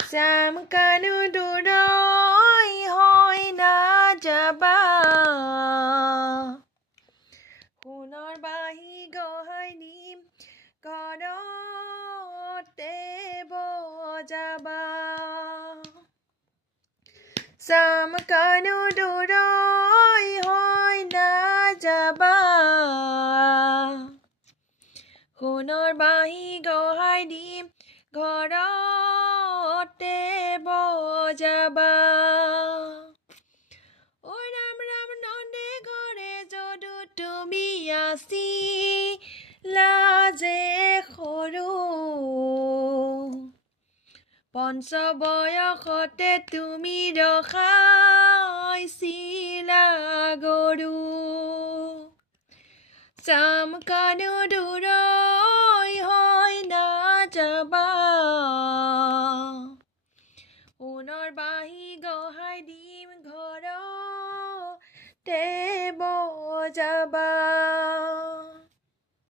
যাম কানু দূৰৈ হৈ নাযাবা সোণৰ বাঁহী গঢ়াই নিম ঘৰতে বজাবা যাম কানু দূৰৈ হৈ নাযাবা সোণৰ বাঁহী গঢ়াই দিম ঘৰতে বজাবা ঐ ৰাম ৰাম নন্দে ঘৰে যদু তুমি আছিলা যে সৰু পঞ্চ বয়সতে তুমি ৰখাইছিলা গৰু যাম কানু দূৰৈ হৈ নাযাবা সোণৰ বাঁহী গঢ়াই দিম ঘৰতে বজাবা